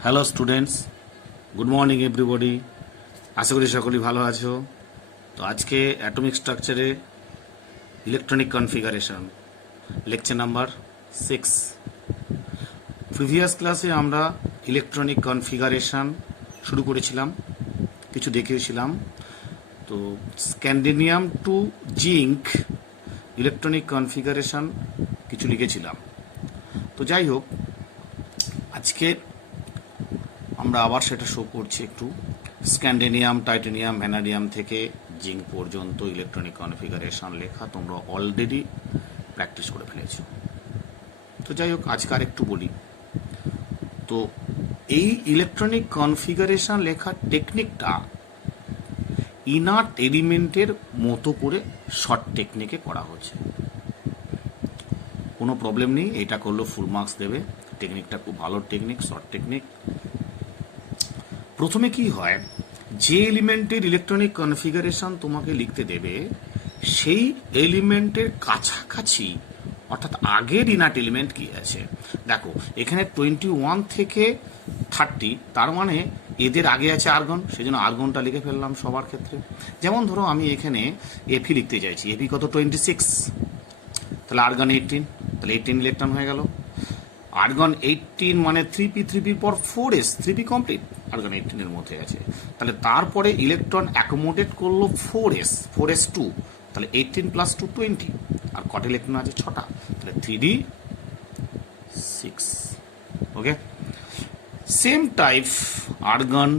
Hello students, good morning everybody. আশা করি সকলেই ভালো আছো। তো আজকে অ্যাটমিক স্ট্রাকচারে electronic configuration lecture number 6। Previous ক্লাসে আমরা ইলেকট্রনিক কনফিগারেশন শুরু করেছিলাম, কিছু দেখিয়েছিলাম। তো scandium to zinc electronic configuration কিছু লিখেছিলাম। তো যাই হোক, আজকে আমরা আবার সেটা শো করছি একটু। স্ক্যান্ডিনিয়াম, টাইটানিয়াম, ভ্যানাডিয়াম থেকে জিঙ্ক পর্যন্ত ইলেকট্রনিক কনফিগারেশন লেখা তোমরা অলরেডি প্র্যাকটিস করে ফেলেছ। তো যাই হোক, আজকে আর একটু বলি। তো এই ইলেকট্রনিক কনফিগারেশন লেখার টেকনিকটা ইনার্ট এলিমেন্টের মতো করে শর্ট টেকনিকে করা হচ্ছে। কোনো প্রবলেম নেই, এটা করলেও ফুল মার্কস দেবে। টেকনিকটা খুব ভালো টেকনিক, শর্ট টেকনিক। প্রথমে কি হয়, যে এলিমেন্টের ইলেকট্রনিক কনফিগারেশন তোমাকে লিখতে দেবে সেই এলিমেন্টের কাছাকাছি অর্থাৎ আগের ইনার্ট এলিমেন্ট কি আছে। দেখো এখানে 21 থেকে 30, তার মানে এদের আগে আছে আর্গন, সেই জন্য আর্গনটা লিখে ফেললাম সবার ক্ষেত্রে। যেমন ধরো আমি এখানে এফি লিখতে চাইছি, এফি কত 26, তাহলে আর্গন 18, তাহলে 18 ইলেকট্রন হয়ে গেল। আর্গন 18 মানে 3p পর 4s, 3p কমপ্লিট, আর্গন 18 এর মধ্যে আছে। তাহলে তারপরে ইলেকট্রন অ্যাকোমোডেট করলো 4s 2, তাহলে 18 প্লাস 2 20, আর কত ইলেকট্রন আছে 6টা, তাহলে 3d 6। Okay, same type argon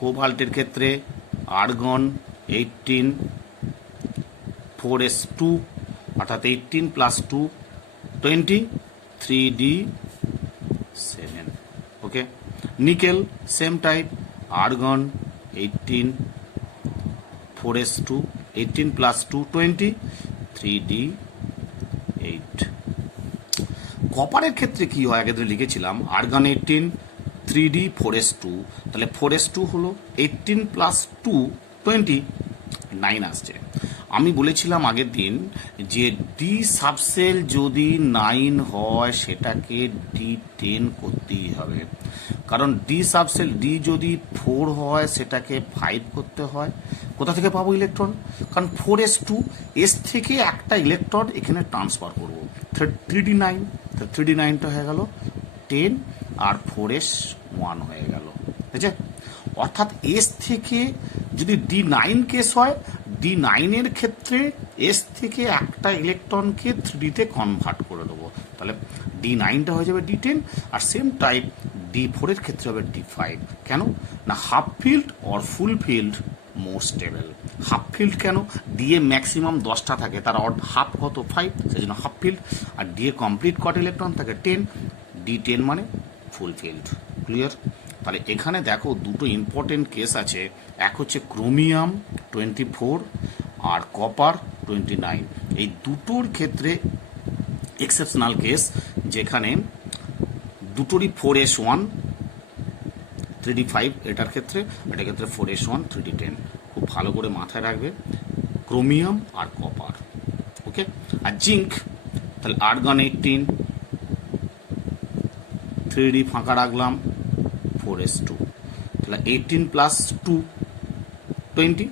কোবাল্টের ক্ষেত্রে আর্গন 18 4s 2, অর্থাৎ 18 plus 2 20, 3d 7। Okay, nickel same type argon 18 4s 2, 18 plus 2 20, 3d 8। কপারের ক্ষেত্রে কি হয়, আগে লিখেছিলাম আর্গন 18 3d 4s 2, তাহলে 4s 2 হলো 18 প্লাস 2 20, 9 আসছে। আমি বলেছিলাম আগের দিন যে ডি সাবসেল যদি 9 হয় সেটাকে D10 করতেই হবে, কারণ ডি সাবসেল ডি যদি 4 হয় সেটাকে 5 করতে হয়। কোথা থেকে পাবো ইলেকট্রন, কারণ 4s2 এস থেকে একটা ইলেকট্রন এখানে ট্রান্সফার করবো, 3d9, 3d9টা হয়ে গেল 10 আর 4s1 হয়ে গেল। ঠিক আছে, অর্থাৎ এস থেকে যদি D9 কেস হয়, D9 এর ক্ষেত্রে এস থেকে একটা ইলেকট্রনকে 3D-তে কনভার্ট করে দেবো, তাহলে D9টা হয়ে যাবে D10, আর সেম টাইপ D4 এর ক্ষেত্রে হবে D5। কেন না, half field or full field more stable. Half field কেন, ডিএ ম্যাক্সিমাম 10টা থাকে, তার হাফ কত 5, সেই জন্য হাফ ফিল্ড। আর ডিএ কমপ্লিট কত ইলেকট্রন থাকে 10, D10 মানে ফুল ফিল্ড। ক্লিয়ার? তাহলে এখানে দেখো দুটো ইম্পর্টেন্ট কেস আছে, এক হচ্ছে ক্রোমিয়াম 24 আর কপার 29। এই দুটোর ক্ষেত্রে এক্সেপশনাল কেস, যেখানে দুটোরই 4s1 3d5, এটার ক্ষেত্রে 4s1 3d10। খুব ভালো করে মাথায় রাখবে, ক্রোমিয়াম আর কপার। ওকে, আর জিঙ্ক, তাহলে আর্গন 18 3d ফাঁকা রাখলাম 4s2, তাহলে 18 প্লাস 2 20,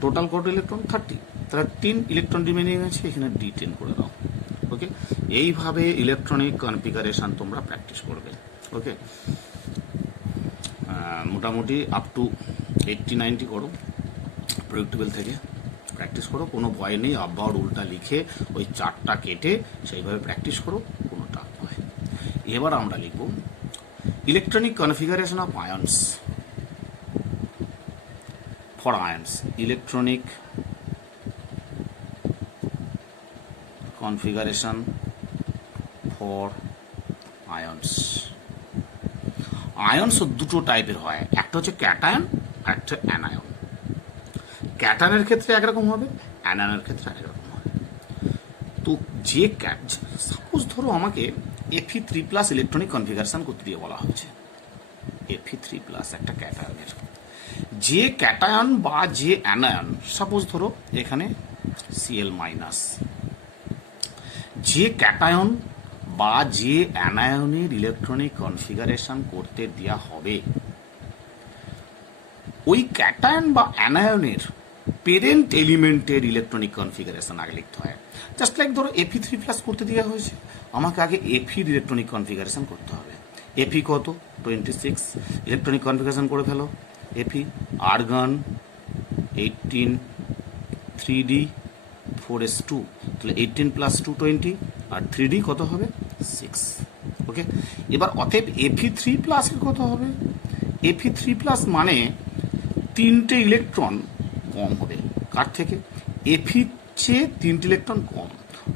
টোটাল কত ইলেকট্রন 30, তাহলে 3 ইলেকট্রন রিমেনিং আছে, এখানে D10 করে দাও। ওকে, এইভাবে ইলেকট্রনিক কনফিগারেশন তোমরা প্র্যাকটিস করবে। ওকে, মোটামুটি আপ টু 80-90 করো, প্রেডিক্টেবল থেকে প্র্যাকটিস করো, কোনো ভয় নেই। আব্বাহর উল্টা লিখে ওই চারটা কেটে সেইভাবে প্র্যাকটিস করো, কোনো টাফ নয়। এবার আমরা লিখব electronic configuration of আয়ন্স। For আয়ন্স, electronic configuration for আয়ন্স। আয়ন্স দুটো টাইপের হয়, একটা হচ্ছে ক্যাটায়ন আর একটা অ্যানায়ন। ক্যাটায়নের ক্ষেত্রে একরকম হবে, অ্যানায়নের ক্ষেত্রে একরকম হবে। তো যে সাপোজ ধরো আমাকে Fe3+ ইলেকট্রনিক কনফিগারেশন করতে দিয়ে বলা হয়েছে, Fe3+ একটা ক্যাটায়নের। যে ক্যাটায়ন বা যে অ্যানায়ন, সাপোজ ধরো এখানে Cl-, যে ক্যাটায়ন বা যে অ্যানায়নের ইলেকট্রনিক কনফিগারেশন করতে দেওয়া হবে ওই ক্যাটায়ন বা অ্যানায়নের পেরেন্ট এলিমেন্টের ইলেকট্রনিক কনফিগারেশন আগে লিখতে হয়। জাস্ট লাইক ধরো Fe3+ করতে দেওয়া হয়েছে, আমাকে আগে Fe ইলেকট্রনিক কনফিগারেশন করতে হবে। Fe কত? 26। ইলেকট্রনিক কনফিগারেশন করে ফেলো। Fe আর্গন 18 3d 4s2, তাহলে 18 + 2 20, আর 3d কত হবে? 6। ওকে, এবার অতএব Fe3+ এর কত হবে? Fe3+ মানে 3টে ইলেকট্রন কম হবে। কার থেকে? Fe চেয়ে 3টে ইলেকট্রন কম,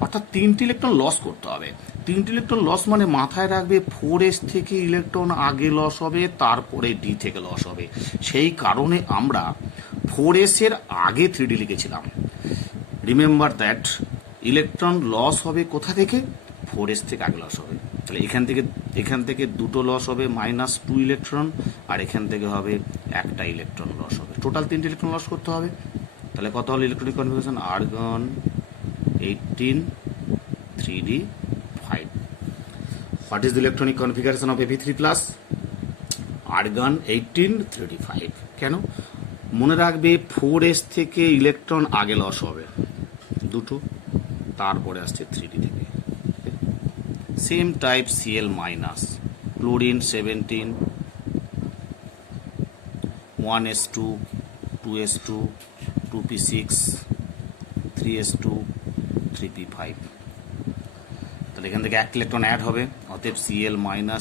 অর্থাৎ 3টে ইলেকট্রন লস করতে হবে। 3টে ইলেকট্রন লস মানে মাথায় রাখবে 4s থেকে ইলেকট্রন আগে লস হবে, তারপরে d থেকে লস হবে। সেই কারণে আমরা 4s এর আগে 3d লিখেছিলাম। রিমেম্বার দ্যাট ইলেকট্রন লস হবে কোথা থেকে? 4s থেকে আগে লস হবে। তাহলে এখান থেকে দুটো লস হবে -2 ইলেকট্রন, আর এখান থেকে হবে একটা ইলেকট্রন লস হবে। টোটাল 3টে ইলেকট্রন লস করতে হবে। তাহলে কত হলো electronic configuration? Argon 18 3d 5। What is the electronic configuration of Fe3+? Argon 18 3d 5। কেন? মনে রাখবে 4s থেকে ইলেকট্রন আগে লস হবে দুটো, তারপরে আসছে 3d থেকে। Same type Cl-, chlorine 17 1s2 2s2 2p6 3s2 3p5। তাহলে এখান থেকে একটা ইলেকট্রন অ্যাড হবে, অতএব Cl-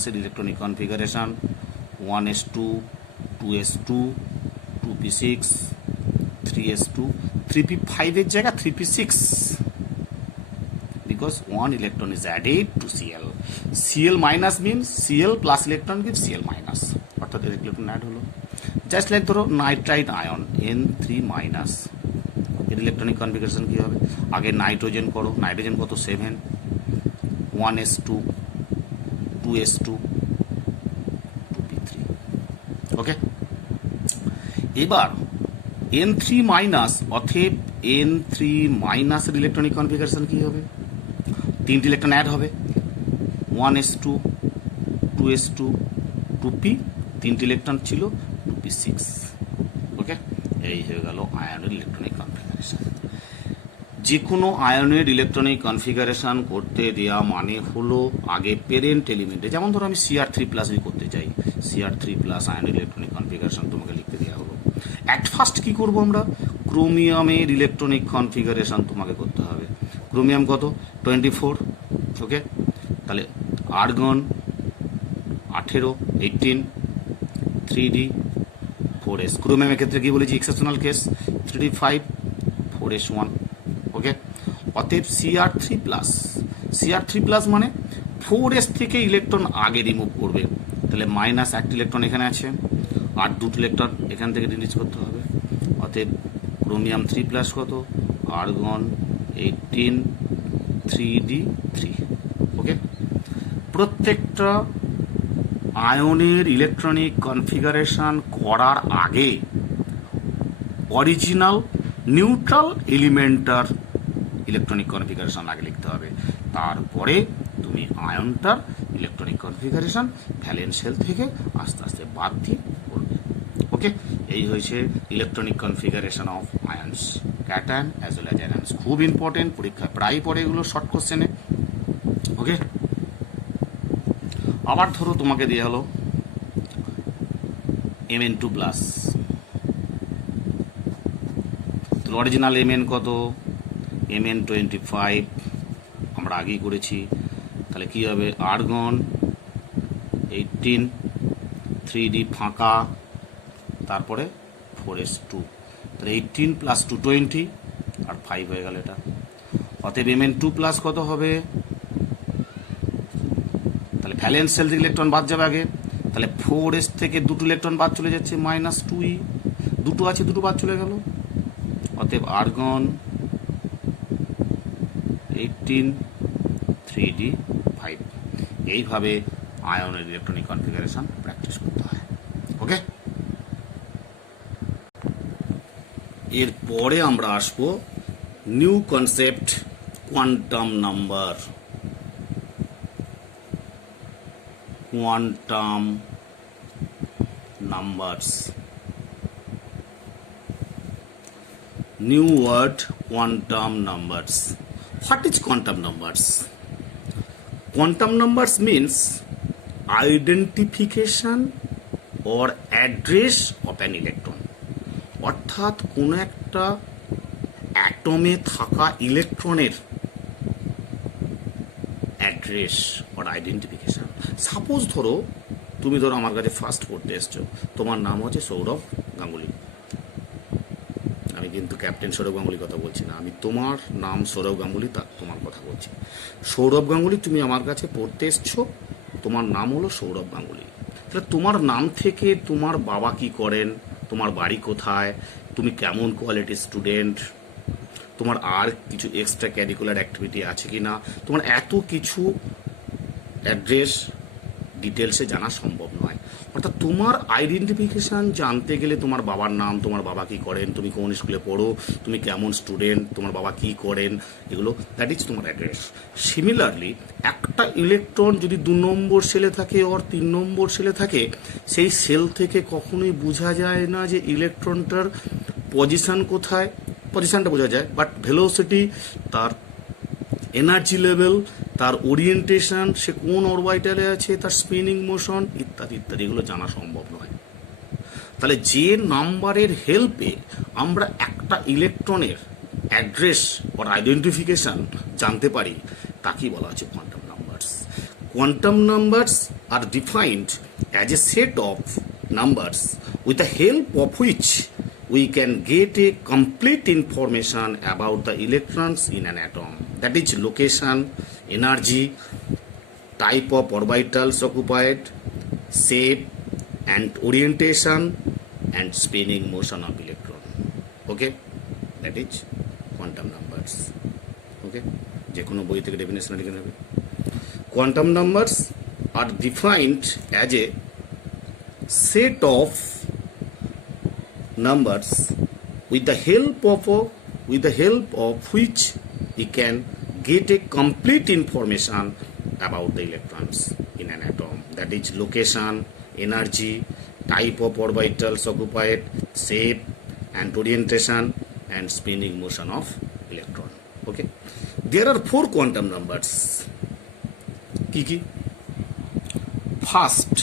এর electronic configuration 1s2 2s2 2p6 3s2 3p5 এর জায়গা 3p6, because one electron is added to Cl. Cl- means Cl plus electron gives Cl-, অর্থাৎ ইলেকট্রন অ্যাড হলো। জাস্ট লাইক ধরো নাইট্রাইট আয়ন N3-, এর electronic configuration কি হবে? আগে nitrogen করো, নাইট্রোজেন কত? 7 1s2 2s2 2p3। ওকে, এবার N3-, অতএব N3- এর ইলেকট্রনিক কনফিগারেশন কি হবে? 3টে ইলেকট্রন অ্যাড হবে 1s2 2s2 2p, 3টে ইলেকট্রন ছিল 2p6। ওকে, এই হয়ে গেল আয়নের ইলেকট্রনিক কনফিগারেশন। যে কোনো আয়নের ইলেকট্রনিক কনফিগারেশন করতে দেওয়া মানে হলো আগে পেরেন্ট এলিমেন্টে, যেমন ধরো আমি Cr3+ করতে চাই, Cr3+ আয়নের ইলেকট্রনিক কনফিগারেশন তোমাকে লিখতে দেওয়া হলো। অ্যাট ফার্স্ট কি করব আমরা? ক্রোমিয়ামের ইলেকট্রনিক কনফিগারেশন তোমাকে করতে হবে। ক্রোমিয়াম কত? 24। ওকে, তাহলে আর্গন 18 18 3d 4s। ক্রোমিয়ামের ক্ষেত্রে কি বলেছি? Exceptional case 3d 5 4s 1। ওকে, অতএব Cr3+ মানে 4s থেকে ইলেকট্রন আগে রিমুভ করবে, তাহলে একটা ইলেকট্রন এখানে আছে, আর দুটো ইলেকট্রন এখান থেকে রিলিজ করতে হবে। অতএব ক্রোমিয়াম 3+ কত? Argon 18 3d 3। ওকে, প্রত্যেকটা আয়নের ইলেকট্রনিক কনফিগারেশন করার আগে অরিজিনাল নিউট্রাল এলিমেন্টার ইলেকট্রনিক কনফিগারেশন আগে লিখতে হবে, তারপরে তুমি আয়নটার ইলেকট্রনিক কনফিগারেশন ভ্যালেন্স শেল থেকে আস্তে আস্তে বাদ দিয়ে করবে। ওকে, এই হয়েছে electronic configuration of ions, cation as well as anions. খুব ইম্পর্টেন্ট, পরীক্ষায় প্রায় পড়ে এগুলো শর্ট কোশ্চেনে। ওকে, আবার ধরো তোমাকে দেওয়া হলো Mn2+, তো অরিজিনাল Mn কত? Mn25, আমরা আগেই করেছি। তাহলে কি হবে? আর্গন 18 3d ফাঁকা, তারপরে 4s2, তাহলে 18 + 2 20, আর 5 হয়ে গেল এটা। অতএব Mn2+ কত হবে? তাহলে ভ্যালেন্স সেল থেকে ইলেকট্রন বাদ যাবে আগে, তাহলে 4s থেকে দুটো ইলেকট্রন বাদ চলে যাচ্ছে -2e, দুটো আছে দুটো বাদ চলে গেল। অতএব আর্গন 18 3d 5। এইভাবে আয়নের ইলেকট্রনিক কনফিগারেশন প্র্যাকটিস করতে হয়। ওকে, এরপরে আমরা আসবো new concept quantum number. quantum numbers. New word, quantum numbers. What is quantum numbers? Quantum numbers means identification or address of an electron. অর্থাৎ কোনো একটা অ্যাটমে থাকা ইলেকট্রনের অ্যাড্রেস অর আইডেন্টিফিকেশান। সাপোজ তুমি ধরো আমার কাছে ফার্স্ট পড়তে এসছো, তোমার নাম হচ্ছে সৌরভ গাঙ্গুলি। আমি কিন্তু ক্যাপ্টেন সৌরভ গাঙ্গুলির কথা বলছি না, আমি তোমার নাম সৌরভ গাঙ্গুলি তা তোমার কথা বলছি। সৌরভ গাঙ্গুলি তুমি আমার কাছে পড়তে এসছো, তোমার নাম হলো সৌরভ গাঙ্গুলি। তাহলে তোমার নাম থেকে তোমার বাবা কি করেন, তোমার বাড়ি কোথায়, তুমি কেমন কোয়ালিটির স্টুডেন্ট, তোমার আর কিছু এক্সট্রা ক্যারিকুলার অ্যাক্টিভিটি আছে কি না, তোমার এত কিছু অ্যাড্রেস ডিটেলসে জানা সম্ভব নয়। অর্থাৎ তোমার আইডেন্টিফিকেশান জানতে গেলে তোমার বাবার নাম, তোমার বাবা কী করেন, তুমি কোন স্কুলে পড়ো, তুমি কেমন স্টুডেন্ট, তোমার বাবা কী করেন, এগুলো দ্যাট ইজ তোমার অ্যাড্রেস। সিমিলারলি একটা ইলেকট্রন যদি 2 নম্বর সেলে থাকে ওর 3 নম্বর সেলে থাকে, সেই সেল থেকে কখনোই বোঝা যায় না যে ইলেকট্রনটার পজিশান কোথায়। পজিশানটা বোঝা যায়, বাট ভেলোসিটি, তার এনার্জি লেভেল, তার ওরিয়েন্টেশন, সে কোন অরবিটালে আছে, তার স্পিনিং মোশন ইত্যাদি ইত্যাদি এগুলো জানা সম্ভব নয়। তাহলে যে নাম্বারের হেল্পে আমরা একটা ইলেকট্রনের অ্যাড্রেস or আইডেন্টিফিকেশন জানতে পারি তাকেই বলা হচ্ছে কোয়ান্টাম নাম্বারস। কোয়ান্টাম নাম্বারস আর defined as a set of numbers with the help of which we can get a complete information about the electrons in an atom, that is location, energy, type of orbitals occupied, shape and orientation and spinning motion of electron. Okay, that is quantum numbers. Okay, যে কোনো বই থেকে definition লিখে নেবে। Quantum numbers are defined as a set of numbers with the help of which we can get a complete information about the electrons in an atom, that is location, energy, type of orbitals occupied, shape and orientation and spinning motion of electron. Okay, there are 4 quantum numbers. Kiki? First,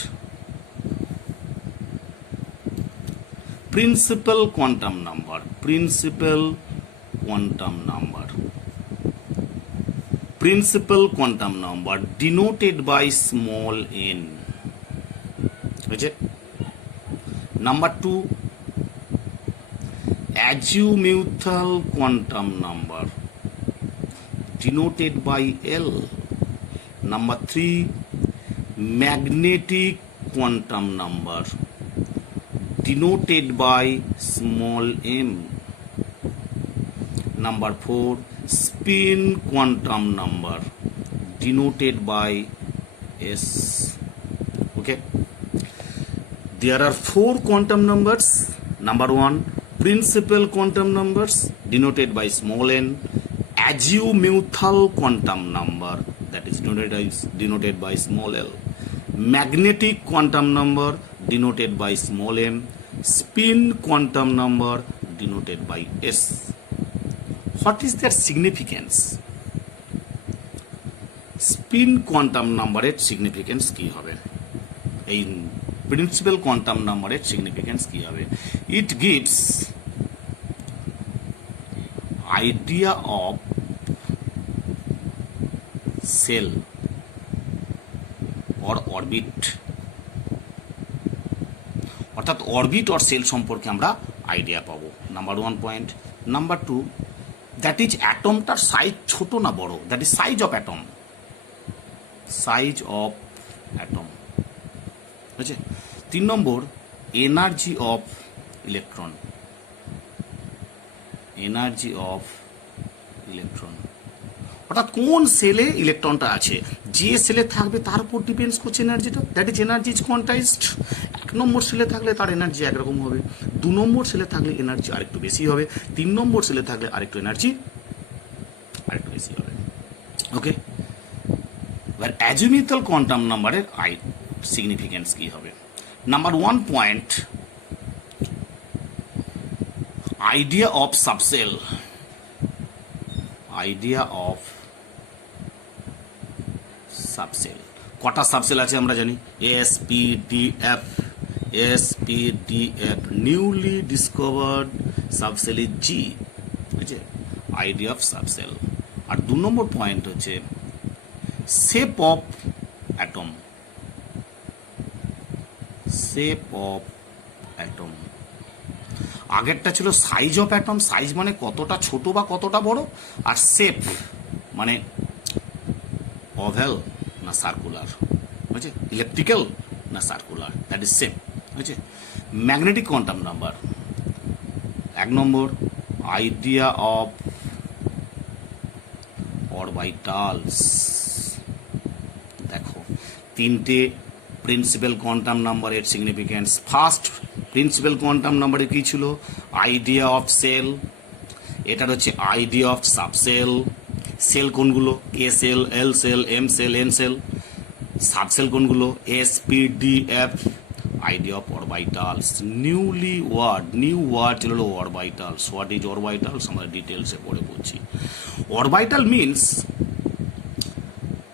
principal quantum number. Principal quantum number. Principal quantum number denoted by small n. Okay. Number 2, azimuthal quantum number denoted by L. Number 3, magnetic quantum number denoted by small m. Number 4, spin quantum number denoted by S. Okay, there are 4 quantum numbers. Number 1, principal quantum numbers denoted by small n, azimuthal quantum number that is denoted by small l, magnetic quantum number denoted by small m, spin quantum number denoted by S. What is their significance? Spin quantum number এর significance কি হবে? এই principal quantum number এর significance কি হবে? It gives idea of cell or orbit, অর্থাৎ orbit or shell সম্পর্কে আমরা আইডিয়া পাবো। Number 1 point. Number 2, that is অ্যাটমটার সাইজ ছোট না বড়, that is size of atom. Size of atom, ঠিক আছে। 3 নম্বর, energy of electron. Energy of electron, অর্থাৎ কোন সেলে ইলেকট্রনটা আছে, যে সেলে থাকবে তার উপর ডিপেন্ডস করছে এনার্জিটা, that is energy is quantized. 1 number সেলে থাকলে তার এনার্জি একরকম হবে, 2 নম্বর সেলে থাকলে এনার্জি আরেকটু বেশি হবে, 3 নম্বর সেলে থাকলে আরেকটু এনার্জি আরেকটু বেশি হবে। ওকে, এবার অ্যাজিমিথাল কোয়ান্টাম নাম্বারের সিগনিফিকেন্স কি হবে? Number 1 point, idea of subshell. Idea of subshell. কটা সাবসেল আছে আমরা জানি? SPDF। SPDF, newly discovered subshell is G। বুঝছে? Idea of subshell. আর 2 নম্বর পয়েন্ট হচ্ছে shape of atom. Shape of atom. আগেরটা ছিল সাইজ অফ অ্যাটম, সাইজ মানে কতটা ছোট বা কতটা বড়, আর শেপ মানে ওভেল না সার্কুলার, বুঝছে? ইলেকট্রিক্যাল না সার্কুলার, দ্যাট ইজ শেপ, বুঝছে? Magnetic quantum number. 1 নম্বর, আইডিয়া অফ অরবিটালস। দেখো, 3টে প্রিন্সিপাল কোয়ান্টাম নাম্বারের সিগনিফিকেন্স। ফার্স্ট প্রিন্সিপাল কোয়ান্টাম নাম্বারে কি ছিল? Idea of shell. এটার হচ্ছে আইডিয়া অফ সাবসেল। সেল কোনগুলো? K shell, L shell, M shell, N shell. Subshell কোনগুলো? SPDF। Idea of orbitals. New word ছিল অরবিটালস। হোয়াট ইজ অরবিটালস আমরা ডিটেলসে পড়ে বলছি। Orbital means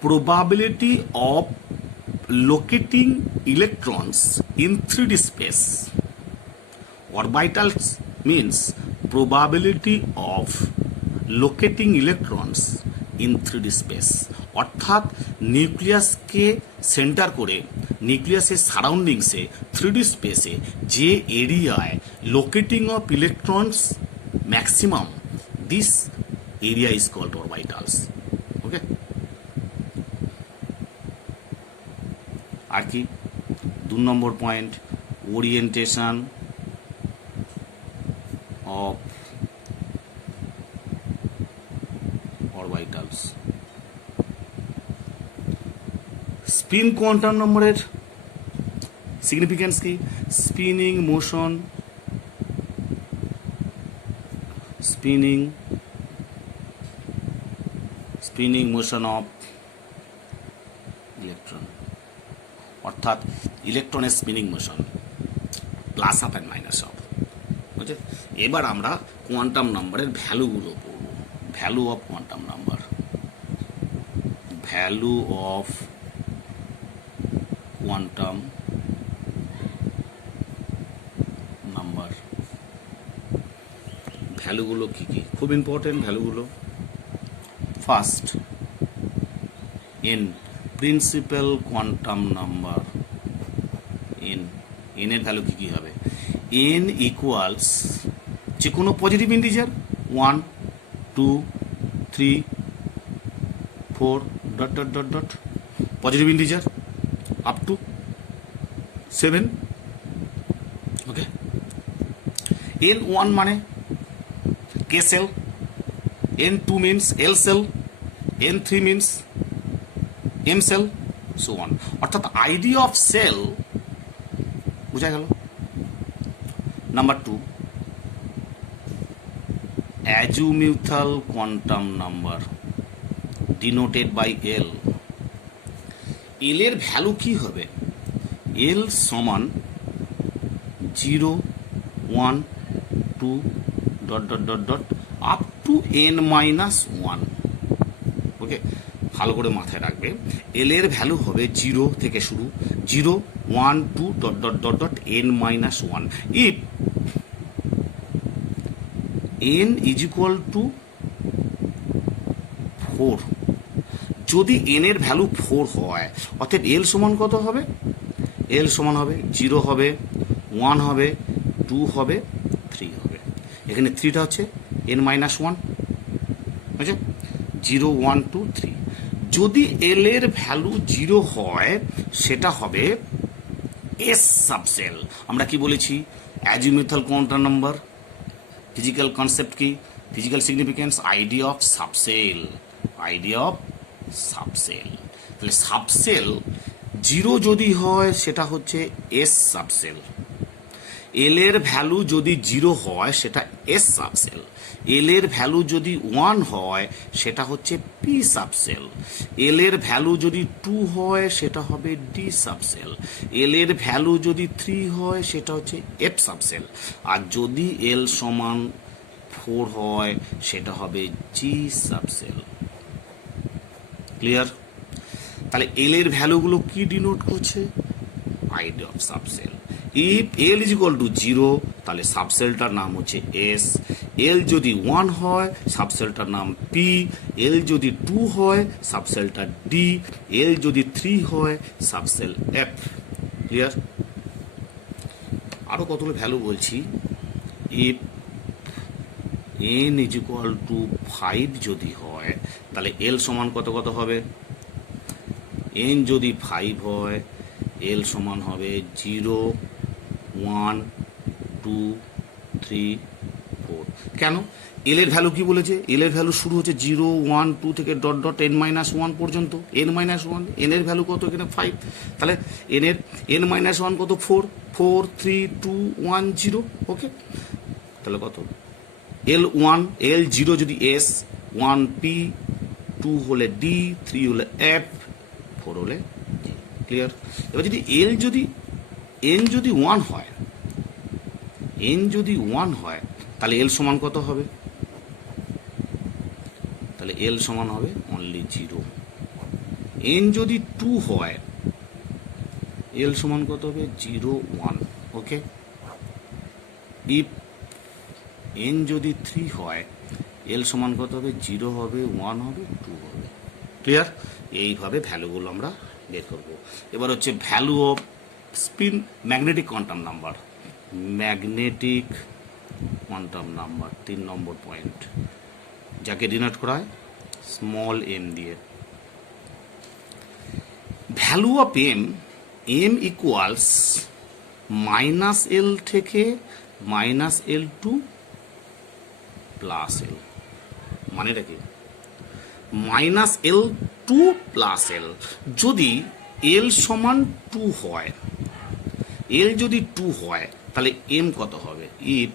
probability of locating electrons in 3D space. Orbitals means probability of locating electrons in 3D space. অর্থাৎ নিউক্লিয়াসকে centre করে নিউক্লিয়াসের সারাউন্ডিংসে 3D স্পেসে যে এরিয়ায় locating of electrons maximum, this area is called orbitals. Okay, আর কি? 2 নম্বর point, orientation of orbitals. Spin quantum নম্বরের সিগনিফিকেন্স কি? Spinning motion, spinning motion of electron. অর্থাৎ ইলেকট্রনের spinning motion, plus half and minus half. বুঝছে? এবার আমরা কোয়ান্টাম নাম্বারের ভ্যালুগুলো পড়ব। Value of quantum number. Value of quantum number. ভ্যালুগুলো কি কি? খুব ইম্পর্টেন্ট ভ্যালুগুলো। First, N, principal quantum number. N এর ভ্যালু কি কি হবে? এন ইকুয়ালস যে কোনো positive integer 1 2 3 4 dot dot dot dot, positive integer up to 7। Okay, N1 মানে K shell, N2 means L shell, N3 means M shell, so on. অর্থাৎ idea of shell বোঝা গেল। Number 2, azimuthal quantum number denoted by L. L এর value কি হবে? L সমান 0 1 2 dot dot dot dot up to n-1। ওকে, ভালো করে মাথায় রাখবে, এল এর ভ্যালু হবে 0 থেকে শুরু, 0 1 2 dot dot dot dot n-1। If n is equal to 4, যদি n এর ভ্যালু 4 হয়, অর্থাৎ এল সমান কত হবে? এল সমান হবে 0 হবে, 1 হবে, 2 হবে, 3 হবে। এখানে 3টা হচ্ছে n-1, বুঝছো? 0 1 2 3। যদি এল এর ভ্যালু 0 হয়, সেটা হবে এস সাবসেল। আমরা কি বলেছি? অ্যাজিমিউথাল কোয়ান্টাম নাম্বার। ফিজিক্যাল কনসেপ্ট কি? Physical significance, idea of subshell. Idea of subshell. তাহলে সাবসেল 0 যদি হয়, সেটা হচ্ছে এস সাবসেল। এল এর ভ্যালু যদি 0 হয় সেটা এস সাবসেল, এল এর ভ্যালু যদি 1 হয় সেটা হচ্ছে পি সাবসেল, এল এর ভ্যালু যদি 2 হয় সেটা হবে ডি সাবসেল, এল এর ভ্যালু যদি 3 হয় সেটা হচ্ছে এফ সাবসেল, আর যদি এল সমান 4 হয় সেটা হবে জি সাবসেল। ক্লিয়ার? তাহলে এল এর ভ্যালুগুলো কি ডিনোট করছে? ID of subshell. If L is equal to 0 তাহলে সাবসেলটার নাম হচ্ছে এস, এল যদি 1 হয় সাবসেলটার নাম পি, এল যদি 2 হয় সাবসেলটা ডি, এল যদি 3 হয় সাবসেল এফ। ক্লিয়ার? আরো কতগুলো ভ্যালু বলছি। If N is equal to 5 যদি হয় তাহলে এল সমান কত কত হবে? এন যদি 5 হয় এল সমান হবে 0 1 2 3 4। কেন? এল এর ভ্যালু কি বলেছে? এল এর ভ্যালু শুরু হচ্ছে 0 1 2 থেকে ডট ডট n - 1 পর্যন্ত, n - 1, এন এর ভ্যালু কত? এখানে 5। তাহলে এন এর n - 1 কত? 4 4 3 2 1 0। ওকে, তাহলে কত? এল 1 এল 0 যদি এস, 1 পি, 2 হলে ডি, 3 হলে এফ, 4 হলে জি। ক্লিয়ার? এবার যদি এল যদি এন যদি 1 হয়, এন যদি 1 হয় তাহলে এল সমান কত হবে? তাহলে এল সমান হবে অনলি 0। এন যদি 2 হয় এল সমান কত হবে? 0 1। ওকে, ইফ এন যদি 3 হয় এল সমান কত হবে? 0 হবে 1 হবে 2 হবে। ক্লিয়ার? এইভাবে ভ্যালুগুলো আমরা বের করব। এবার হচ্ছে value of spin magnetic quantum number, magnetic quantum number 3 নম্বর পয়েন্ট, যাকে ডিনোট করা হয় স্মল এম দিয়ে। Value of M, M equals minus L থেকে minus L to plus L. মানেটা কি? Minus L to plus L. যদি এল সমান 2 হয়, এল যদি 2 হয় তাহলে এম কত হবে? ইফ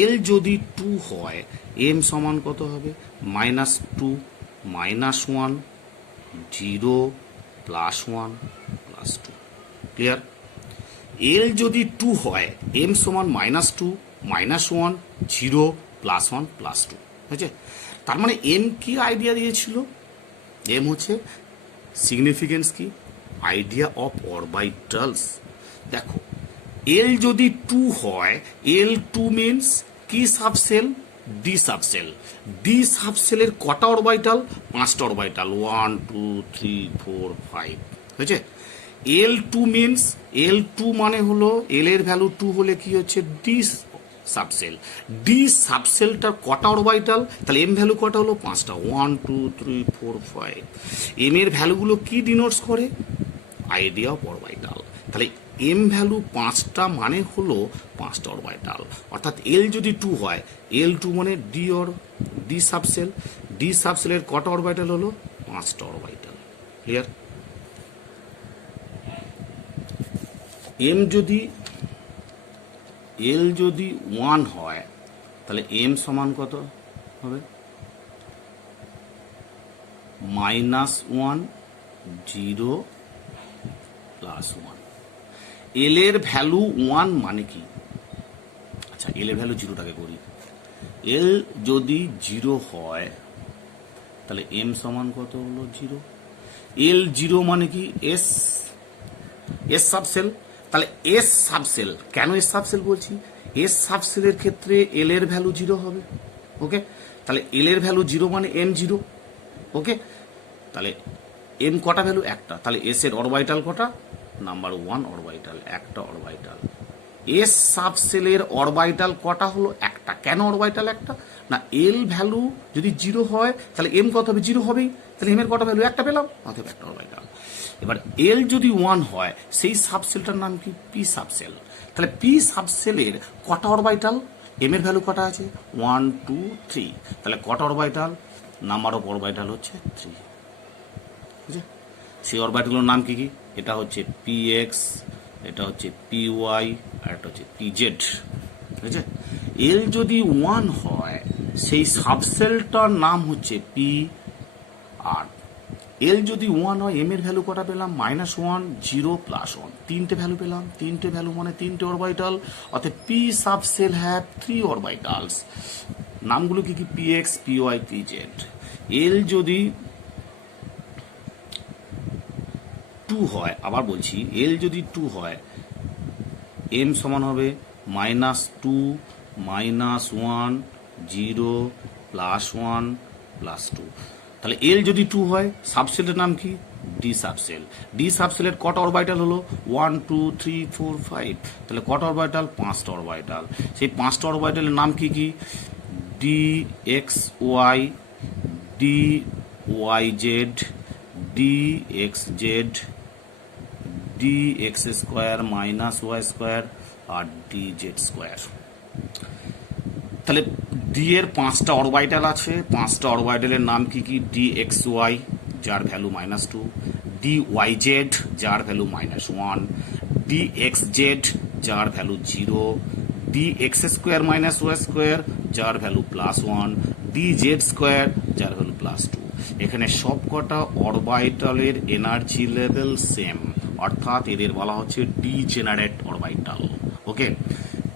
এল যদি 2 হয় এম সমান কত হবে? -2 -1 0 +1 +2। ক্লিয়ার? এল যদি 2 হয় এম সমান -2 -1 0 +1 +2। বুঝছে? তার মানে এম কি আইডিয়া দিয়েছিল? এম হচ্ছে সিগনিফিকেন্স কি? Idea of orbitals. দেখো, এল যদি 2 হয় এল 2 মিনস কি সাবসেল? D subshell. ডি সাবসেলের কটা অরবাইটাল? 5টা অরবাইটাল, 1 2 3 4 5। হয়েছে? এল 2 মিনস, এল 2 মানে হলো এল এর ভ্যালু 2 হলে কি হচ্ছে? D subshell. ডি সাবসেলটার কটা অরবাইটাল? তাহলে এম ভ্যালু কটা হলো? 5টা, 1 2 3 4 5। এম এর ভ্যালুগুলো কি ডিনোটস করে? Idea of orbital. তাহলে এম ভ্যালু 5টা মানে হলো 5টা অরবাইটাল। অর্থাৎ এল যদি 2 হয় এল 2 মানে D or D subshell, D সাবসেলের কটা অরবাইটাল হলো? 5টা অরবাইটাল। ক্লিয়ার? এম যদি এল যদি 1 হয় তাহলে এম সমান কত হবে? -1 0 +1। এল এর ভ্যালু 1 মানে কি? আচ্ছা, এল এর ভ্যালু 0টাকে করি। এল যদি 0 হয় তাহলে এম সমান কত হলো? 0। এল 0 মানে কি? S, S subshell. তাহলে এস সাবসেল, কেন এস সাবসেল বলছি? এস সাবসেলের ক্ষেত্রে এল এর ভ্যালু 0 হবে। ওকে, তাহলে এল এর ভ্যালু 0 মানে এম 0। ওকে, তাহলে এম কটা ভ্যালু? একটা। তাহলে এস এর অরবাইটাল কটা? নাম্বার 1 অরবাইটাল, একটা অরবাইটাল। এস সাবসেলের অরবাইটাল কটা হলো? একটা। কেন অরবাইটাল একটা? না, এল ভ্যালু যদি 0 হয় তাহলে এম কত হবে? 0 হবেই। তাহলে এম এর কটা ভ্যালু? একটা পেলাম, অতএব একটা অরবাইটাল। এবার এল যদি 1 হয় সেই সাবসেলটার নাম কি? P subshell. তাহলে পি সাবসেলের কটা অরবাইটাল? এম এর ভ্যালু কটা আছে? 1 2 3। তাহলে কটা অরবাইটাল? নাম্বার অফ অরবাইটাল হচ্ছে 3। বুঝছে? সেই অরবাইটালগুলোর নাম কি কি? এটা হচ্ছে পি এক্স, এটা হচ্ছে পি ওয়াই, আর এটা হচ্ছে পি জেড। ঠিক আছে, এল যদি 1 হয় সেই সাবসেলটার নাম হচ্ছে পি। আর এল যদি 1 হয়, এম এর ভ্যালু কটা পেলাম? -1, 0, +1, তিনটে ভ্যালু পেলাম। তিনটে ভ্যালু মানে তিনটে অরবিটাল, অর্থাৎ পি সাবসেল হ্যাভ 3 অরবিটালস। নামগুলো কি কি? P X, P Y, P Z. L যদি 2 হয়, আবার বলছি, এল যদি 2 হয়, এম সমান হবে -2, -1, 0, +1, +2। তাহলে এল যদি 2 হয়, সাবসেলের নাম কি? D subshell. ডি সাবসেলের কটা অরবিটাল হলো? 1, 2, 3, 4, 5। তাহলে কটা অরবিটাল? 5টা অরবিটাল। সেই 5টা অরবিটালের নাম কি কি? D X Y, D Y Z, D X Z, D X square -Y square, আর ডি জেড স্কোয়ার। তাহলে ডি এর 5টা অরবিটাল আছে। 5টা অরবিটালের নাম কি কি? ডি এক্স ওয়াই, যার ভ্যালু -2, ডি ওয়াই জেড, যার ভ্যালু -1, ডি এক্স জেড, যার value 0, D X square -Y square, যার ভ্যালু +1, ডি জেড স্কোয়ার, যার ভ্যালু +2। এখানে সবকটা অরবিটালের এনার্জি লেভেল সেম, অর্থাৎ এদের বলা হচ্ছে degenerate orbital. Okay,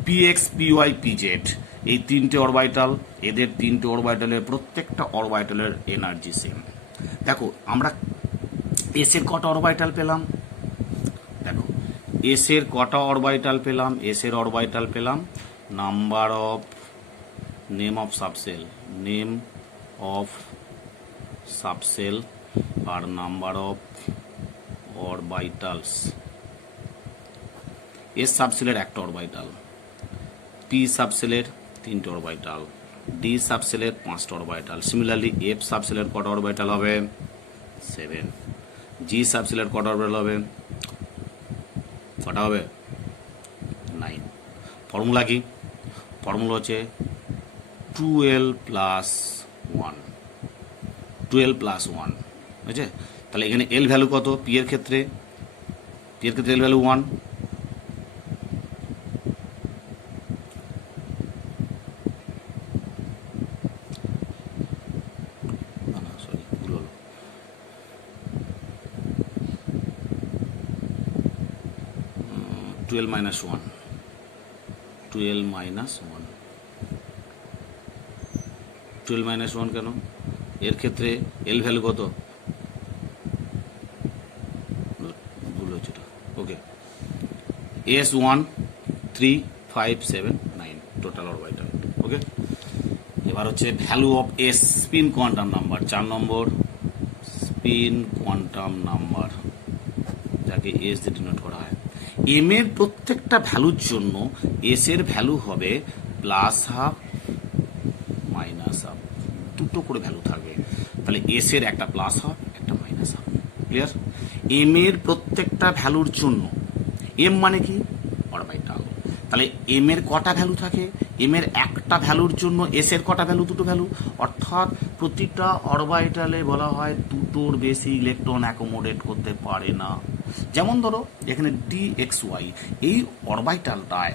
P X, P Y, P Z, এই তিনটে অরবিটাল, এদের তিনটে অরবিটালের প্রত্যেকটা অরবিটালের এনার্জি সেম। দেখো আমরা এস এর কটা অরবিটাল পেলাম? দেখো এস এর কটা অরবিটাল পেলাম? এস এর অরবিটাল পেলাম number of, name of subshell, name of subshell, আর নাম্বার অফ অরবিটালস। এস সাবসেলের একটা অরবিটাল, পি সাবসেলের 3টে অরবিটাল, ডি সাবসেলের 5টা অরবিটাল। সিমিলারলি এফ সাবসেলের কটা অরবিটাল হবে? 7। জি সাবসেলের কটা অরবিটাল হবে? কটা হবে? 9। ফর্মুলা কি? ফর্মুলা হচ্ছে 12 + 1, 12 + 1। বুঝছে? তাহলে এখানে এল ভ্যালু কত? পি এর ক্ষেত্রে, এল ভ্যালু 1। সরি, ভুল হলো। 12 - 1, 12 - 1, 12 - 1 কেন? এর ক্ষেত্রে এল ভ্যালু কত? ভুল হচ্ছে এটা। ওকে, এস 1, 3, 5, 7, 9 টোটাল অরবিটাল। ওকে, এবার হচ্ছে value of S, spin quantum number. 4 number spin quantum number, যাকে এস দিয়ে ডিনোট করা হয়। এম এর প্রত্যেকটা ভ্যালুর জন্য এস এর ভ্যালু হবে +12, -12, দুটো করে ভ্যালু থাকবে। তাহলে এস এর একটা +12, একটা -12। ক্লিয়ার? এম এর প্রত্যেকটা ভ্যালুর জন্য, এম মানে কি? অরবিটাল। তাহলে এম এর কটা ভ্যালু থাকে? এম এর একটা ভ্যালুর জন্য এস এর কটা ভ্যালু? দুটো ভ্যালু। অর্থাৎ প্রতিটা অরবিটালে বলা হয় দুটোর বেশি ইলেকট্রন অ্যাকোমোডেট করতে পারে না। যেমন ধরো এখানে ডি এক্স ওয়াই, এই অরবিটালটায়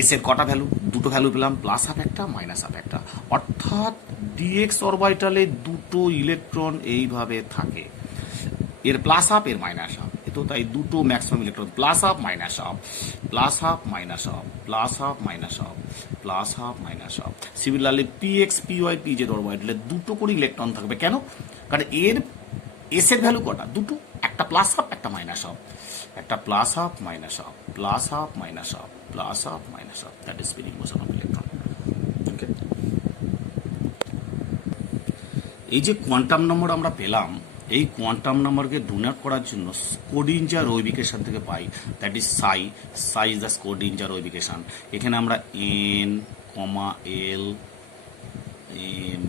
এস এর কটা ভ্যালু? দুটো ভ্যালু পেলাম, +12 একটা, -12 একটা। অর্থাৎ ডিএক্স অরবিটালে দুটো ইলেকট্রন এইভাবে থাকে, এর +12, এর -12। তো তাই দুটো maximum electron, +12, -12, +12, -12, +12, -12, +12, -12। Similarly P X, P Y, P Z অরবিটালে দুটো করে ইলেকট্রন থাকবে। কেন? কারণ এর এস এর ভ্যালু কটা? দুটো, একটা +12, একটা -12, একটা +12, -12, +12, -12, +12, -12। That is spinning motion of electron. Okay, এই যে কোয়ান্টাম নম্বর আমরা পেলাম, এই কোয়ান্টাম নাম্বারকে ডোনেট করার জন্য স্ক্রোডিঞ্জার ওয়েভিকেশন থেকে পাই, that is Sai. Sai is the স্ক্রোডিঞ্জার ওয়েভিকেশন। এখানে আমরা এন, এল, এম,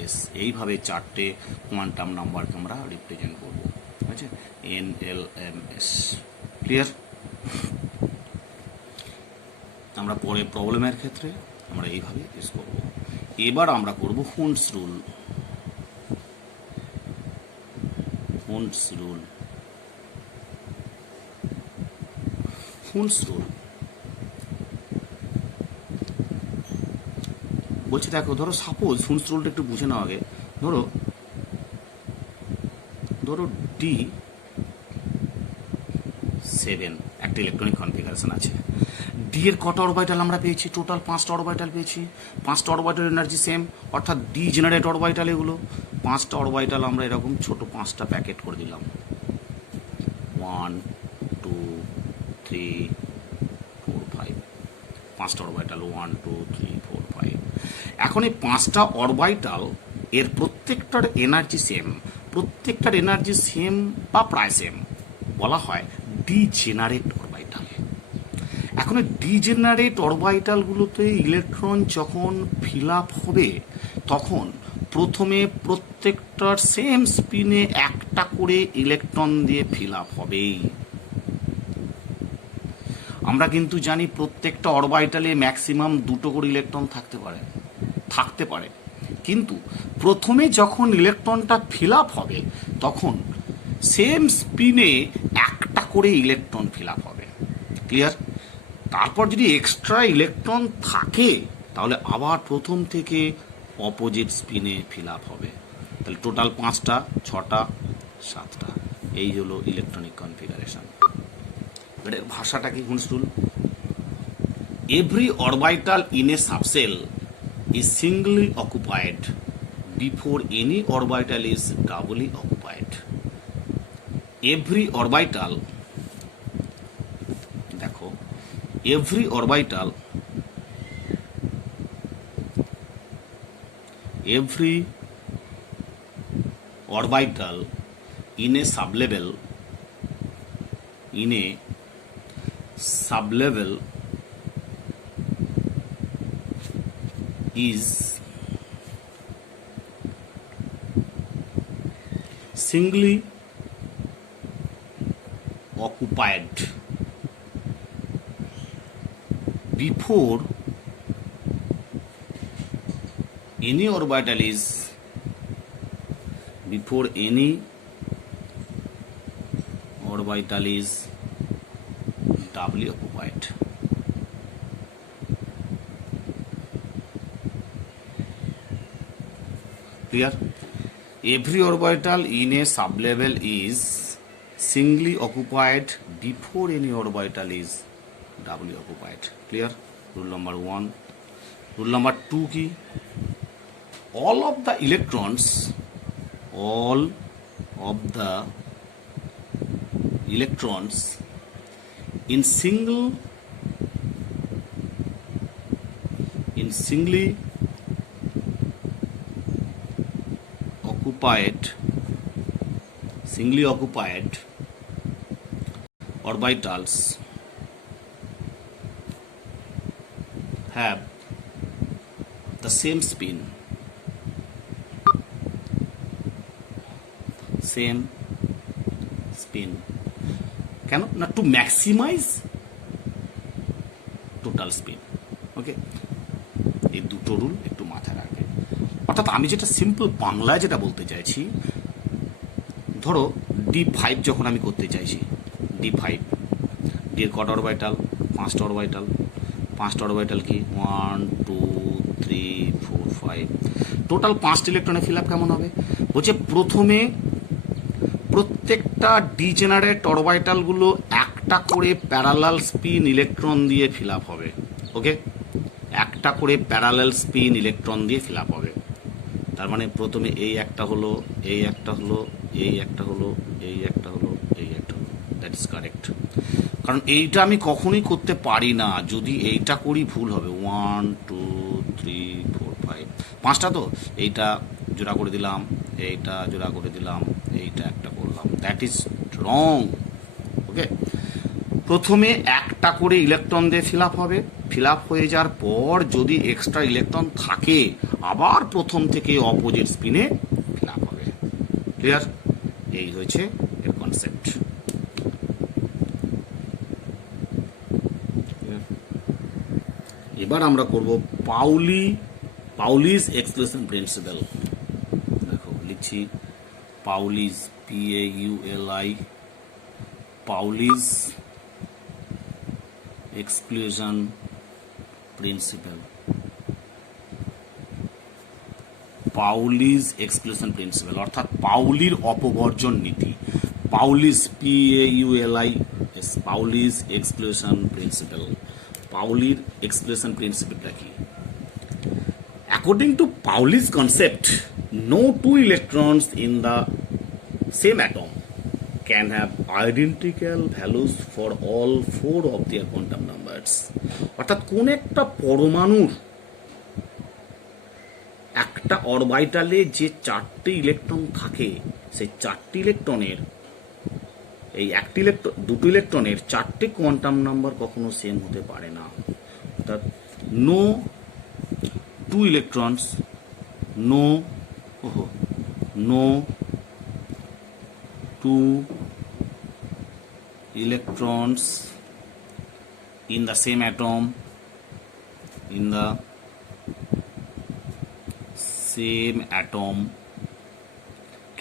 এস, এইভাবে 4টে কোয়ান্টাম নাম্বারকে আমরা রিপ্রেজেন্ট করবো। ঠিক আছে, N, l, m, S. Clear? আমরা পরে প্রবলেমের ক্ষেত্রে আমরা এইভাবে ইউজ করব। এবার আমরা করব হুন্ডস রুল। হুন্ডস রুল, হুন্স রুল বলছি, দেখো ধরো সাপোজ হুন্স রুলটা একটু বুঝে নাও আগে। ধরো ধরো ডি 7 একটা ইলেকট্রনিক কনফিগারেশন আছে। ডি এর কটা অরবিটাল আমরা পেয়েছি? টোটাল 5টা অরবিটাল পেয়েছি। 5টা অরবিটাল এনার্জি সেম, অর্থাৎ ডি জেনারেট অরবিটাল এগুলো। 5টা অরবিটাল আমরা এরকম ছোট 5টা প্যাকেট করে দিলাম, 1 2 3 4 5। 5টা অরবিটাল 1 2 3 4 5। এখন এই 5টা অরবিটাল এর প্রত্যেকটার এনার্জি সেম, প্রত্যেকটার এনার্জি সেম বা প্রায় সেম, বলা হয় ডিজেনারেট অরবিটাল। এখন ডিজেনারেট অরবিটালগুলোতে ইলেকট্রন যখন ফিল আপ হবে তখন প্রথমে প্রত্যেকটার সেম স্পিনে একটা করে ইলেকট্রন দিয়ে ফিল আপ হবেই। আমরা কিন্তু জানি প্রত্যেকটা অরবিটালে ম্যাক্সিমাম 2টো করে ইলেকট্রন থাকতে পারে, কিন্তু প্রথমে যখন ইলেকট্রনটা ফিল আপ হবে তখন সেম স্পিনে একটা করে ইলেকট্রন ফিল আপ হবে। ক্লিয়ার? তারপর যদি এক্সট্রা ইলেকট্রন থাকে তাহলে আবার প্রথম থেকে অপোজিট স্পিনে ফিল আপ হবে। তাহলে টোটাল 5টা 6টা 7টা, এই হলো ইলেকট্রনিক কনফিগারেশন। এটার ভাষাটা কি Hund's rule? Every orbital in a subshell is singly occupied before any orbital is doubly occupied. Every orbital, দেখো, every orbital in a sublevel is singly occupied before any orbital is doubly occupied. Clear? Every orbital in a sublevel is singly occupied before any orbital is doubly occupied. Clear? Rule number 1. Rule number 2 ki? All of the electrons in singly occupied orbitals have the same spin. কেন না? To maximise total spin. Okay, এই দুটো rule একটু মাথায় রাখবে। অর্থাৎ আমি যেটা সিম্পল বাংলায় যেটা বলতে চাইছি, ধরো D5 যখন আমি করতে চাইছি, D5 ডি এর কটা অরবিটাল? 5টা অরবিটাল। 5টা অরবিটাল কি? 1 2 3 4 5। টোটাল 5টা ইলেকট্রনে ফিল আপ কেমন হবে? বলছে প্রথমে প্রত্যেকটা ডিজেনারেট অরবিটালগুলো একটা করে প্যারালাল স্পিন ইলেকট্রন দিয়ে ফিল আপ হবে। ওকে, একটা করে প্যারালাল স্পিন ইলেকট্রন দিয়ে ফিল আপ হবে। তার মানে প্রথমে এই একটা হলো, এই একটা হলো, এই একটা হলো, এই একটা হলো, এই একটা হলো। That is correct. কারণ এইটা আমি কখনোই করতে পারি না, যদি এইটা করি ভুল হবে। 1 2 3 4 5, 5টা তো, এইটা জোড়া করে দিলাম, এইটা জোড়া করে দিলাম, এইটা একটা করলাম। That is wrong. ওকে, প্রথমে একটা করে ইলেকট্রন দিয়ে ফিল আপ হবে। ফিল আপ হয়ে যাওয়ার পর যদি এক্সট্রা ইলেকট্রন থাকে আবার প্রথম থেকে অপোজিট স্পিনে ফিল আপ হবে। ক্লিয়ার? এই হয়েছে এর কনসেপ্ট। এবার আমরা করব পাউলিস এক্সক্লুশন প্রিন্সিপাল। দেখো লিখছি Pauli's, PAULI, Pauli's exclusion principle, Pauli's exclusion principle অর্থাৎ পাউলির অপবর্জন নীতি। Pauli's PAULIS Pauli's exclusion principle. পাউলির এক্সক্লুশন প্রিন্সিপালটা কি? According to Pauli's concept, no two electrons in the same atom can have identical values for all four of their quantum numbers. অর্থাৎ কোন একটা পরমাণুর একটা অরবিটালে যে চারটি ইলেকট্রন থাকে, সেই চারটি ইলেকট্রনের এই একটি ইলেকট্রন দুটো ইলেকট্রনের চারটে কোয়ান্টাম নাম্বার কখনো সেম হতে পারে না। অর্থাৎ no two electrons, no two electrons in the same atom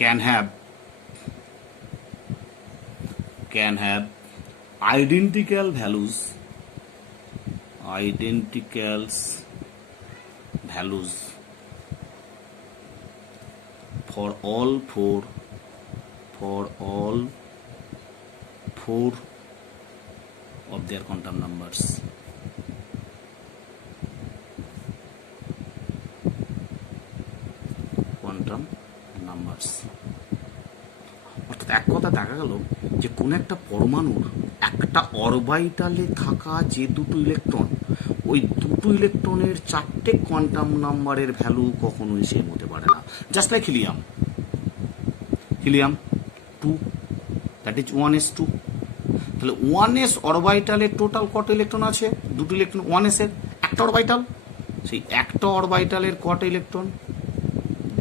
can have identical values for all four of their quantum numbers. অর্থাৎ এক কথা দেখা গেল যে কোন একটা পরমাণুর একটা অরবিটালে থাকা যে দুটো ইলেকট্রন, ওই দুটো ইলেকট্রনের চারটে কোয়ান্টাম নাম্বারের ভ্যালু কখনোই সেম হতে পারে না। Just like helium 2, that is 1s2। তাহলে 1s অরবিটালে টোটাল কত ইলেকট্রন আছে? দুটো ইলেকট্রন। 1s এর একটা অরবিটাল, সেই একটা অরবিটালের কত ইলেকট্রন?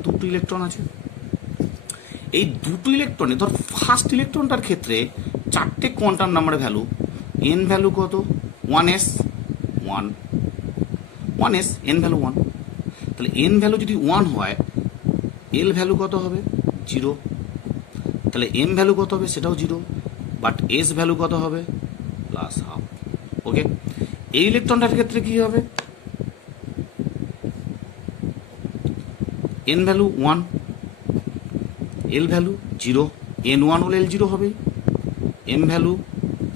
দুটো ইলেকট্রন আছে। এই দুটো ইলেকট্রনে ধর ফার্স্ট ইলেকট্রনটার ক্ষেত্রে চারটে কোয়ান্টাম নাম্বারের ভ্যালু, এন ভ্যালু কত? 1s N value 1। তাহলে এন ভ্যালু যদি 1 হয়, এল ভ্যালু কত হবে? 0। তাহলে এম ভ্যালু কত হবে? সেটাও 0, বাট এস ভ্যালু কত হবে? +½ ওকে। এই ইলেকট্রনটার ক্ষেত্রে কি হবে? এন ভ্যালু 1, এল ভ্যালু 0, N1 হলে L0 হবে, এম ভ্যালু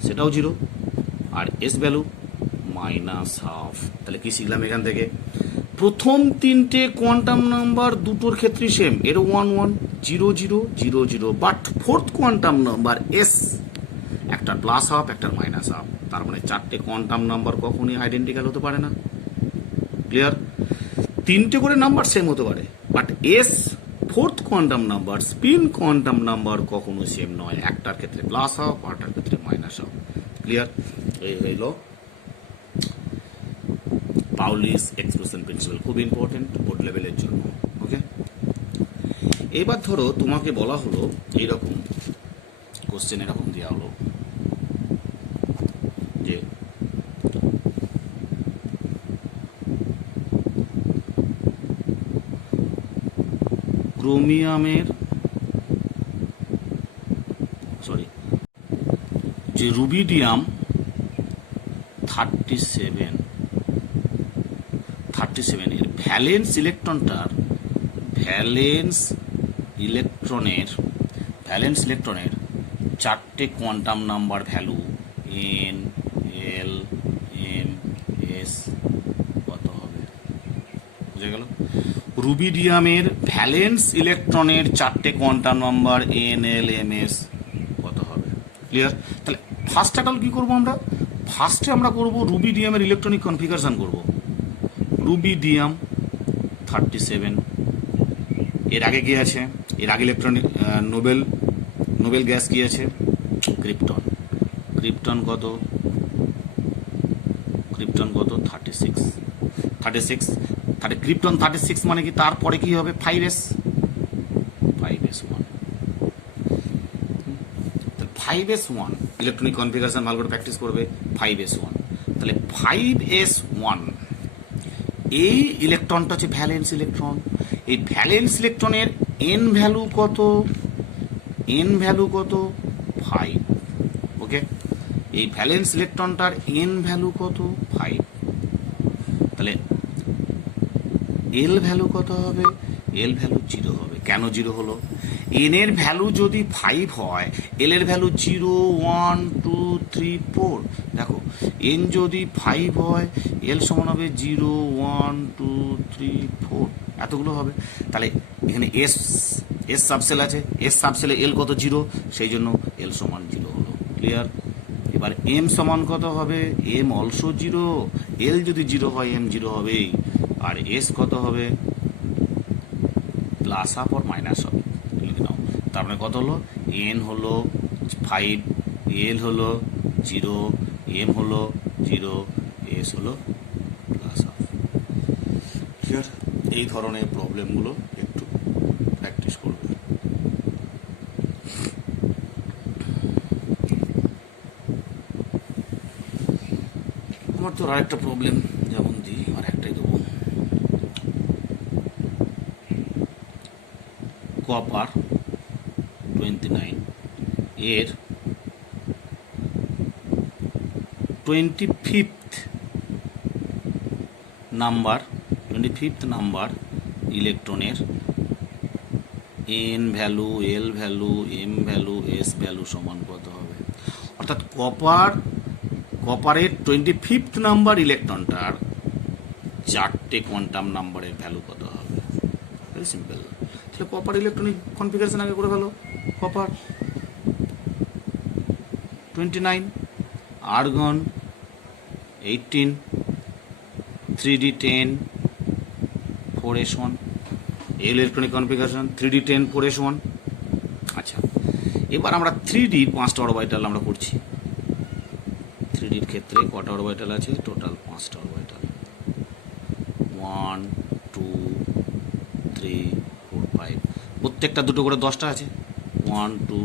সেটাও 0, আর এস ভ্যালু -½ তাহলে কি শিখলাম এখান থেকে? প্রথম তিনটে কোয়ান্টাম নাম্বার দুটোর ক্ষেত্রে সেম, এর 1 1 0 0 0 0, but fourth quantum number S একটা +½ একটা -½ তার মানে চারটে কোয়ান্টাম নাম্বার কখনোই আইডেন্টিক্যাল হতে পারে না। ক্লিয়ার? তিনটে করে নাম্বার সেম হতে পারে, but S fourth quantum number, spin quantum number কখনো সেম নয়। একটার ক্ষেত্রে +½ আরটার ক্ষেত্রে -½ ক্লিয়ার? এই হইল পাউলিস এক্সক্লুশন প্রিন্সিপাল, খুব ইম্পর্টেন্ট বোর্ড লেভেলের জন্য। ওকে, এবার ধরো তোমাকে বলা হলো এইরকম কোশ্চেন, এরকম দেওয়া হলো যে ক্রোমিয়ামের যে রুবিডিয়াম 37 এর ভ্যালেন্স ইলেকট্রনের চারটে quantum number value n l m s কত হবে? বুঝে গেল? রুবিডিয়ামের ভ্যালেন্স ইলেকট্রনের চারটে quantum number n l m s কত হবে? ক্লিয়ার? তাহলে ফার্স্ট অফ অল কি করবো আমরা? ফার্স্টে আমরা করব রুবিডিয়ামের ইলেকট্রনিক কনফিগারেশন করব। রুবিডিয়াম 37, এর আগে কি আছে? এর আগে ইলেকট্রনিক নোবেল গ্যাস কি আছে? ক্রিপ্টন কত? 36। তাহলে ক্রিপ্টন 36 মানে কি? তারপরে কি হবে? 5s 1। 5s1 ইলেকট্রনিক কনফিগারেশন ভালো করে প্র্যাকটিস করবে। 5s1, তাহলে 5s1 এই ইলেকট্রনটা হচ্ছে ভ্যালেন্স ইলেকট্রন। এই ভ্যালেন্স ইলেকট্রনের এন ভ্যালু কত? 5। ওকে, এই ভ্যালেন্স ইলেকট্রনটার এন ভ্যালু কত 5, তাহলে এল ভ্যালু কত হবে, এল ভ্যালু 0 হবে। কেন 0 হলো, এন এর ভ্যালু যদি 5 হয়, এল এর ভ্যালু 0 1 2 3 4। দেখো এন যদি 5 হয়, এল সমান হবে 0 1 2 3 4, এতগুলো হবে। তাহলে এখানে এস এস সাবসেল আছে, এস সাবসেলে এল কত 0, সেই জন্য এল সমান 0 হলো। ক্লিয়ার? এবার এম সমান কত হবে, এম অলসো 0, এল যদি 0 হয় এম 0 হবেই। আর এস কত হবে, প্লাস হাফ আর মাইনাস হাফ লিখে নাও। তার মানে কত হলো, এন হলো 5, এল হলো 0, এম হলো 0, এস হলো প্লাস হাফ। ক্লিয়ার? এই ধরনের প্রবলেমগুলো একটু প্র্যাকটিস করবে। আমার তো আরেকটা প্রবলেম যেমন দিই, আর একটাই দেবো। কপার 29 এর 25th নাম্বার ইলেকট্রনের N value, L value, M value, S value সমান কত হবে। অর্থাৎ কপারের 25th নাম্বার ইলেকট্রনটার 4টে কোয়ান্টাম নাম্বারের ভ্যালু কত হবে। Very simple. তাহলে কপার ইলেকট্রনিক কনফিগারেশন আগে করে ফেলো। Copper 29, argon 18, 3d10 4s1, electronic configuration 3d10 4s1। আচ্ছা, এবার আমরা 3d 5টা অরবিটাল আমরা করছি। 3dর ক্ষেত্রে কটা অরবিটাল আছে, টোটাল 5টা অরবিটাল, 1 2 3 4 5, প্রত্যেকটা দুটো করে 10টা আছে, 1 2